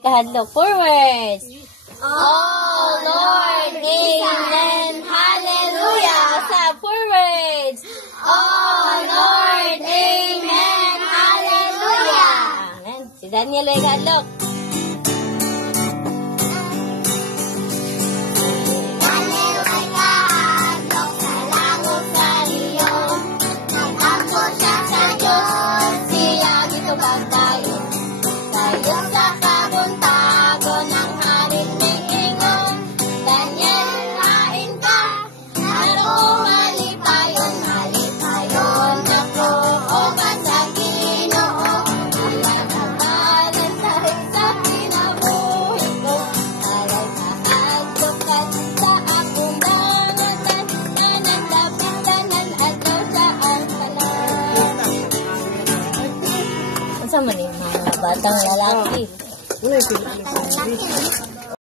Kahadlok, forwards. Oh Lord, amen, hallelujah. Sa forwards. Oh Lord, amen, hallelujah. Amen. Si Daniel ay kahadlok. Sama nih, batang lalaki.